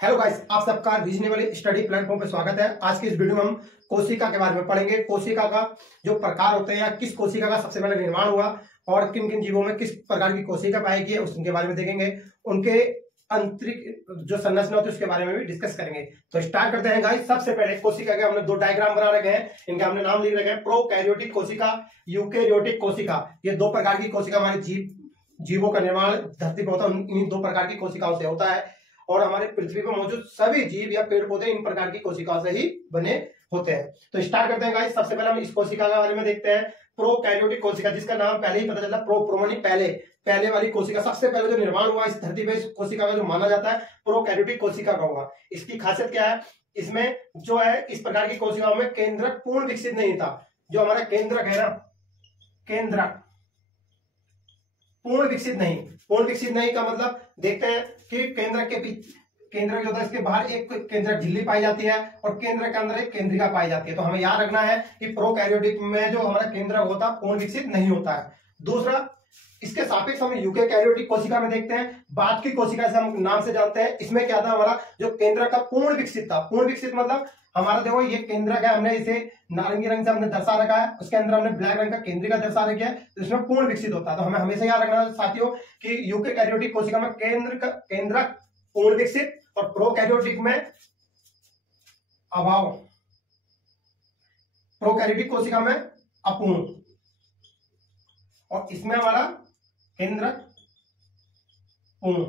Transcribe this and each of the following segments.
Hello guys, आप सबका reasonable study platform पे स्वागत है। आज की इस वीडियो में हम कोशिका के बारे में पढ़ेंगे। कोशिका का जो प्रकार होते हैं या किस कोशिका का सबसे पहले निर्माण हुआ और किन किन जीवों में किस प्रकार की कोशिका पाई गई है उसके बारे में देखेंगे। उनके आंतरिक जो संरचना होती है उसके बारे में भी डिस्कस करेंगे। तो स्टार्ट करते हैं गाइस। सबसे पहले कोशिका के हमने दो डायग्राम बना रखे हैं, इनके हमने नाम लिख रखे हैं प्रोकैरियोटिक कोशिका, यूकैरियोटिक कोशिका। ये दो प्रकार की कोशिका हमारे जीवों का निर्माण धरती पर होता है, इन दो प्रकार की कोशिकाओं से होता है। और हमारे पृथ्वी पर मौजूद सभी जीव या पेड़ पौधे इन प्रकार की कोशिकाओं से ही बने होते हैं। तो स्टार्ट करते हैं गाइस। सबसे पहले हम इस कोशिका के बारे में देखते हैं, प्रोकैरियोटिक कोशिका, जिसका नाम पहले ही पता चला प्रोमनी पहले वाली कोशिका। सबसे पहले जो निर्माण हुआ इस धरती पे इस कोशिका का जो माना जाता है प्रोकैरियोटिक कोशिका का होगा। इसकी खासियत क्या है, इसमें जो है इस प्रकार की कोशिकाओं में केंद्रक पूर्ण विकसित नहीं था। जो हमारा केंद्रक है ना, केंद्रक पूर्ण विकसित नहीं का मतलब देखते हैं कि केंद्रक जो होता है इसके बाहर एक केंद्रक झिल्ली पाई जाती है और केंद्र के अंदर एक केंद्रिका पाई जाती है। तो हमें याद रखना है कि प्रोकैरियोटिक में जो हमारा केंद्रक होता है पूर्ण विकसित नहीं होता है। दूसरा, इसके सापेक्ष हम यूकैरियोटिक कोशिका में देखते हैं, बाद की कोशिका से हम नाम से जानते हैं। इसमें क्या था, हमारा जो केंद्रक का पूर्ण विकसित था। पूर्ण विकसित मतलब हमारा देखो ये केंद्रक है, हमने इसे नारंगी रंग से हमने दर्शा रखा है, उसके अंदर हमने ब्लैक रंग का केंद्रिका दर्शा रखा है, तो इसमें पूर्ण विकसित होता है। तो हमें हमेशा याद रखना है साथियों कि यूकैरियोटिक कोशिका में केंद्रक पूर्ण विकसित और प्रोकैरियोटिक में अभाव, प्रोकैरियोटिक कोशिका में अपूर्ण और इसमें हमारा केंद्रक पूर्ण।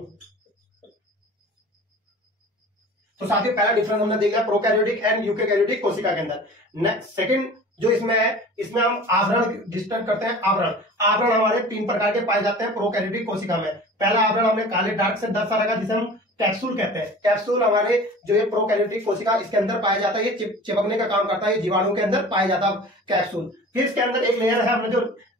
तो साथियों पहला डिफरेंस हमने देख लिया प्रोकैरियोटिक एंड यूकैरियोटिक कोशिका के अंदर। नेक्स्ट सेकंड जो इसमें है, इसमें हम आवरण डिस्टर्ब करते हैं। आवरण हमारे तीन प्रकार के पाए जाते हैं प्रोकैरियोटिक कोशिका में। पहला आवरण हमने काले डार्क से दर्शा रखा जिसे हम कैप्सूल कहते हैं। कैप्सूल हमारे जो ये प्रोकैरियोटिक कोशिका इसके अंदर पाया जाता है, ये चिपकने का काम करता है, ये जीवाणु के अंदर पाया जाता है कैप्सूल। फिर इसके अंदर एक लेयर है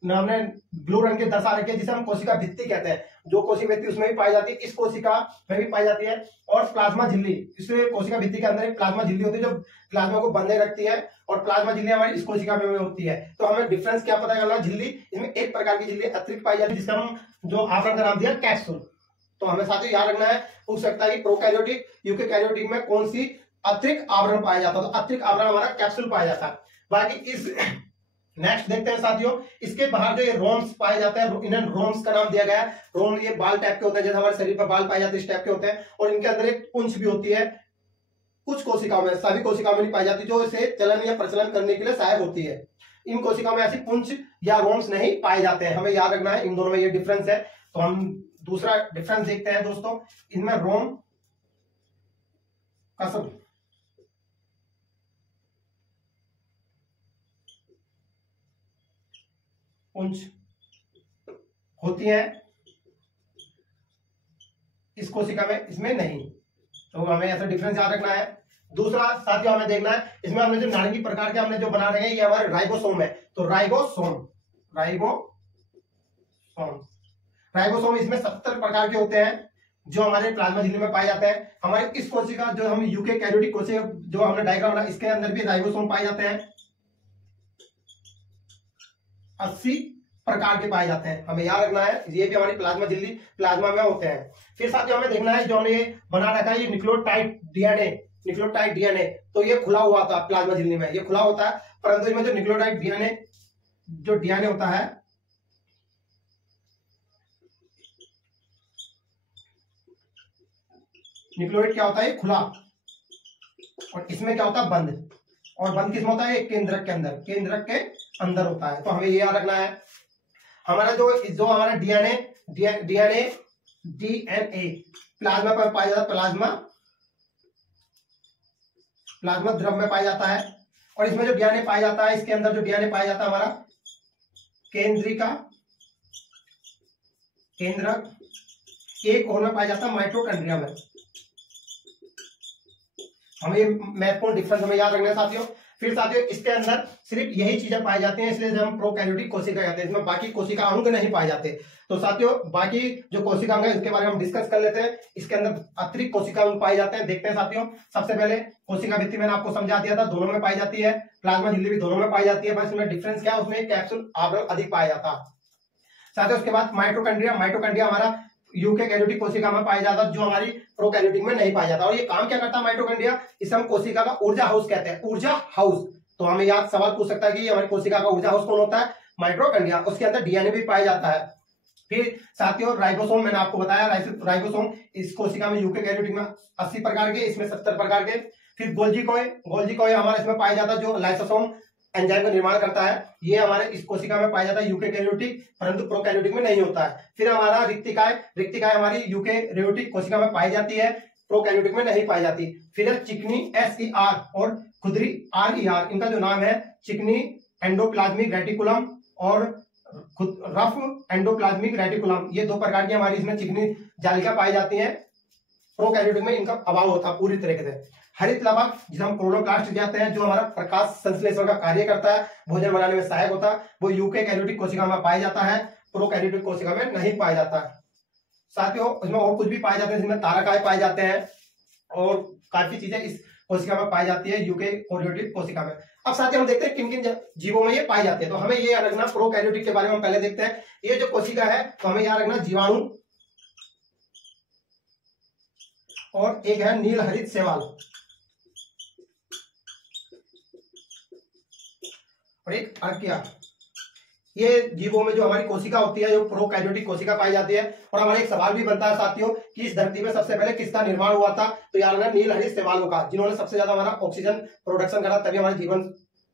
हमने ब्लू रंग के दर्शा रखे जिसे हम कोशिका भित्ति कहते हैं। जो कोशिका भित्ति उसमें भी पाई जाती है, इस कोशिका में भी पाई जाती है। और प्लाज्मा झिल्ली, इसलिए कोशिका भित्ति के अंदर एक प्लाज्मा झिल्ली होती है जो प्लाज्मा को बंधे रखती है और प्लाज्मा झिल्ली हमारी इस कोशिका में होती है। तो हमें डिफरेंस क्या पता चला, झिल्ली इसमें एक प्रकार की झिल्ली अतिरिक्त पाई जाती है जिसका हम जो आवरण का नाम दिया कैप्सूल। तो हमें साथियों याद रखना है, पूछ सकता है कि प्रोकैरियोटिक यूकैरियोटिक में कौन सी अतिरिक्त आवरण पाया जाता है। तो अतिरिक्त आवरण हमारा कैप्सूल पाया जाता है। बाकी इस नेक्स्ट देखते हैं साथियों, इसके बाहर जो ये रोम्स पाए जाते हैं, इन्हें रोम्स का नाम दिया गया है। रोम ये बाल टाइप के होते हैं, जैसे हमारे शरीर पर बाल पाए जाते हैं इस टाइप के होते हैं। और इनके अंदर एक पुंछ भी होती है, कुछ कोशिकाओं में, सभी कोशिकाओं में नहीं पाई जाती, जो इसे चलन या प्रचलन करने के लिए सहायक होती है। इन कोशिकाओं में ऐसी पुंछ या रोम्स नहीं पाए जाते हैं। हमें याद रखना है इन दोनों में ये डिफरेंस है। तो हम दूसरा डिफरेंस देखते हैं दोस्तों, इनमें रोम कसम पुंछ होती है इस कोशिका में, इसमें नहीं। तो हमें ऐसा डिफरेंस याद रखना है। दूसरा साथियों हमें देखना है, इसमें हमने जो नारंगी प्रकार के हमने जो बना रहे हैं ये हमारे राइबोसोम है। तो राइबोसोम इसमें 70 प्रकार के होते हैं जो हमारे प्लाज्मा झिल्ली में पाए जाते हैं। हमारे इस कोशिका जो हम यूकैरियोटिक कोशिका जो हमने डायग्राम बना इसके अंदर भी राइबोसोम पाए जाते हैं, 80 प्रकार के पाए जाते हैं। हमें याद रखना है ये भी हमारी प्लाज्मा झिल्ली प्लाज्मा में होते हैं। फिर साथियों हमें देखना है जो हमने ये बना रखा है ये न्यूक्लियोटाइड डीएनए। तो ये खुला हुआ था प्लाज्मा झिल्ली में, ये खुला होता है, परंतु इसमें जो न्यूक्लियोटाइड डीएनए होता है, न्यूक्लियोटाइड क्या होता है खुला और इसमें क्या होता है बंद। और बंद किसमें होता है, केंद्रक के अंदर होता है। तो हमें ये याद रखना है, हमारा जो हमारा डीएनए प्लाज्मा पर पाया जाता है, प्लाज्मा द्रव में पाया जाता है। और इसमें जो डीएनए पाया जाता है, इसके अंदर जो डीएनए पाया जाता है हमारा केंद्रक एक और में पाया जाता है माइटोकॉन्ड्रिया में। हमें ये महत्वपूर्ण डिफरेंस हमें याद रखना है साथियों। फिर साथियों इसके अंदर सिर्फ यही चीजें पाई जाती हैं, इसलिए हम प्रोकैरियोटिक कोशिका कहते हैं। इसमें बाकी कोशिका अंग नहीं पाए जाते। तो साथियों बाकी जो कोशिका अंग है इसके बारे में हम डिस्कस कर लेते हैं। इसके अंदर अतिरिक्त कोशिका अंग पाए जाते हैं, देखते हैं साथियों। सबसे पहले कोशिका भित्ति मैंने आपको समझा दिया था, दोनों में पाई जाती है। प्लाज्मा झिल्ली भी दोनों में पाई जाती है, बस इसमें डिफरेंस क्या है, उसमें कैप्सूल आवरण अधिक पाया जाता है। साथियों उसके बाद माइटोकॉन्ड्रिया हमारा यूकेरियोटिक कोशिका में पाया जाता है, जो हमारी प्रोकैरियोटिक में नहीं पाया जाता। और ये काम क्या करता है माइटोकॉन्ड्रिया, इसे हम कोशिका का ऊर्जा हाउस कहते हैं, ऊर्जा हाउस। तो हमें याद सवाल पूछ सकता है कि हमारी कोशिका का ऊर्जा हाउस कौन होता है, माइटोकॉन्ड्रिया। उसके अंदर डीएनए भी पाया जाता है। फिर साथियों राइबोसोम, मैंने आपको बताया राइबोसोम इस कोशिका में यूकेरियोटिक में 80 प्रकार के, इसमें 70 प्रकार के। फिर गोल्जी कॉय हमारे इसमें पाया जाता है, जो लाइसोसोम एंजाइम का निर्माण करता है। ये हमारे इस कोशिका में पाया जाता है यूकेरियोटिक, परंतु प्रोकैरियोटिक में नहीं होता है। फिर हमारा रिक्तिकाय हमारी यूकेरियोटिक कोशिका में पाई जाती है, प्रोकैरियोटिक में नहीं पाई जाती। फिर चिकनी SER और खुदरी RER, इनका जो नाम है चिकनी एंडोप्लाज्मिक रेटिकुलम और रफ एंडोप्लाज्मिक रेटिकुलम, ये 2 प्रकार की हमारी इसमें चिकनी जालिका पाई जाती है। प्रोकैरियोटिक में इनका अभाव होता है पूरी तरीके से। हरित लवक जिसे हम क्लोरोप्लास्ट कहते हैं, जो हमारा प्रकाश संश्लेषण का कार्य करता है, भोजन बनाने में सहायक होता है, वो यूकेरियोटिक कोशिका में पाया जाता है, प्रोकैरियोटिक कोशिका में नहीं पाया जाता है। साथियों इसमें और कुछ भी पाए जाते हैं, जिसमें तारकाय पाए जाते हैं और काफी चीजें इस कोशिका में पाई जाती है, यूकेरियोटिक कोशिका में। अब साथियों हम देखते हैं किन किन जीवों में ये पाई जाते हैं। तो हमें ये याद रखना, प्रोकैरियोटिक के बारे में हम पहले देखते हैं। ये जो कोशिका है तो हमें याद रखना जीवाणु, और एक है नील हरित शैवाल, और एक अर्किया। ये जीवों में जो हमारी कोशिका होती है, जो प्रोकैरियोटिक कोशिका पाई जाती है। और हमारा एक सवाल भी बनता है साथियों कि इस धरती में सबसे पहले किसका निर्माण हुआ था, तो याद रखना नील हरित शैवालों का, जिन्होंने सबसे ज्यादा हमारा ऑक्सीजन प्रोडक्शन करा, तभी हमारा जीवन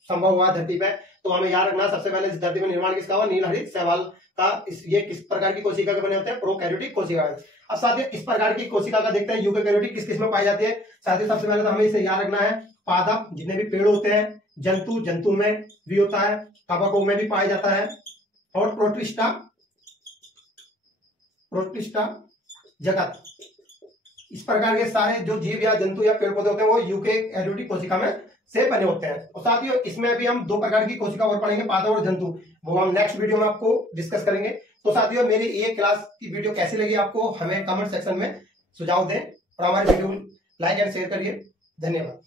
संभव हुआ धरती पे। तो हमें याद रखना सबसे पहले इस धरती में निर्माण किसका हुआ, नील हरित शैवाल का। ये किस प्रकार की कोशिका के बने होते हैं, प्रोकैरियोटिक कोशिका। अब साथियों इस प्रकार की कोशिका का देखते हैं यूकेरियोटिक किस किस में पाई जाती है। साथियों सबसे पहले तो हमें इसे याद रखना है, पादप जितने भी पेड़ होते हैं, जंतु में भी होता है, कवकों में भी पाया जाता है, और प्रोटिस्टा जगत, इस प्रकार के सारे जो जीव या जंतु या पेड़ पौधे होते हैं वो यूकेरियोटिक कोशिका में से बने होते हैं। और साथियों इसमें भी हम 2 प्रकार की कोशिका और पढ़ेंगे, पादप और जंतु, वो हम नेक्स्ट वीडियो में आपको डिस्कस करेंगे। तो साथियों मेरी ये क्लास की वीडियो कैसी लगी आपको, हमें कमेंट सेक्शन में सुझाव दें, और हमारे वीडियो लाइक एंड शेयर करिए। धन्यवाद।